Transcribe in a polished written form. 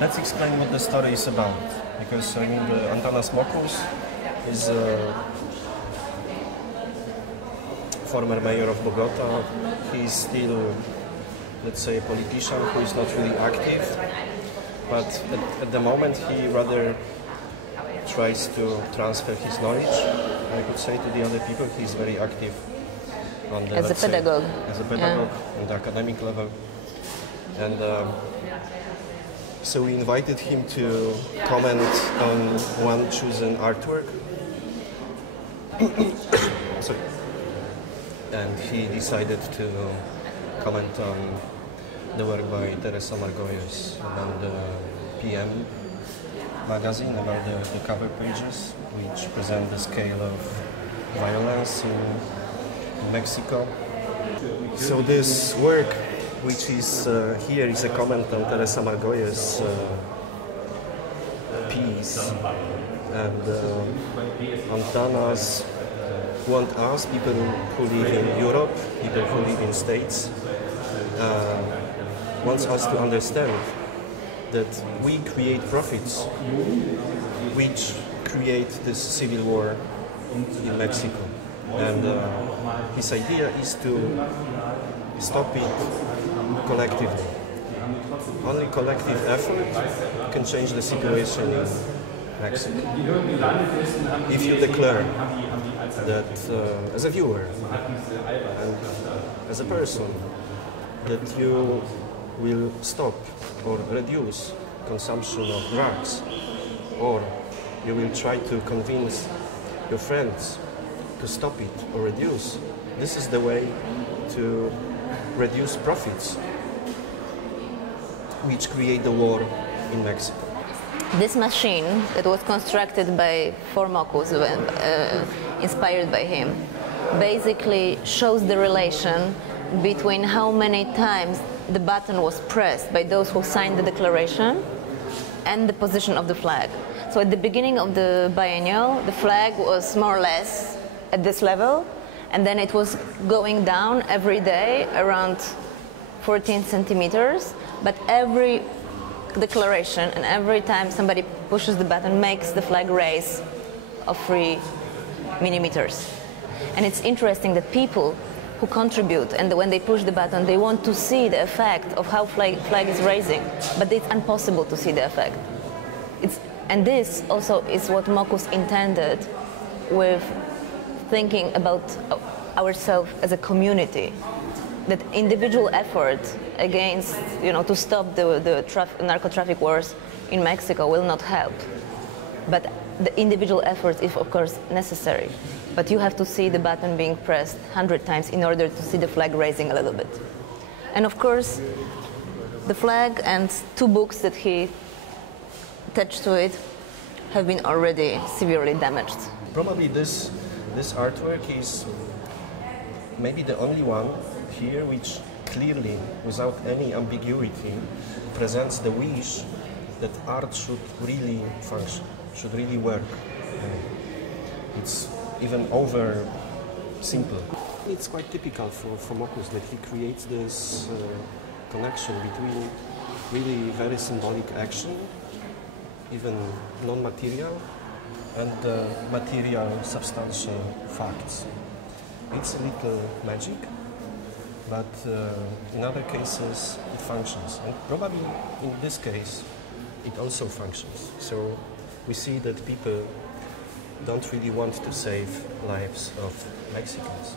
let's explain what the story is about. Because I mean, the Antanas Mockus is a former mayor of Bogota. He's still, let's say, a politician who is not really active. But at the moment, he rather tries to transfer his knowledge. I could say to the other people, he's very active on the, as a pedagogue. As a pedagogue on the academic level. And so we invited him to comment on one chosen artwork. Sorry. And he decided to comment on the work by Teresa Margolles about the PM magazine, about the cover pages, which present the scale of violence in Mexico. So this work, which is here, is a comment on Teresa Margolles' piece, and Antanas want us, people who live in Europe, people who live in States, wants us to understand that we create profits which create this civil war in Mexico. And his idea is to stop it collectively. Only collective effort can change the situation in Mexico. If you declare that as a viewer and as a person that you will stop or reduce consumption of drugs, or you will try to convince your friends to stop it or reduce, this is the way to reduce profits which create the war in Mexico. This machine that was constructed by Mockus, inspired by him, basically shows the relation between how many times the button was pressed by those who signed the declaration and the position of the flag. So at the beginning of the biennial, the flag was more or less at this level, and then it was going down every day around 14 centimeters, but every declaration and every time somebody pushes the button makes the flag raise of 3 millimeters. And it's interesting that people who contribute, and when they push the button, they want to see the effect of how flag is raising, but it's impossible to see the effect. And this also is what Mockus intended with thinking about ourselves as a community, that individual effort against, to stop the narco-traffic wars in Mexico will not help. But the individual effort is, of course, necessary. But you have to see the button being pressed 100 times in order to see the flag raising a little bit. And of course, the flag and 2 books that he attached to it have been already severely damaged. Probably this artwork is maybe the only one here which clearly, without any ambiguity, presents the wish that art should really function, should really work. It's even over simple. It's quite typical for Mockus that he creates this connection between really very symbolic action, even non-material, and material, substantial facts. It's a little magic, but in other cases it functions. And probably in this case it also functions. So we see that people don't really want to save lives of Mexicans.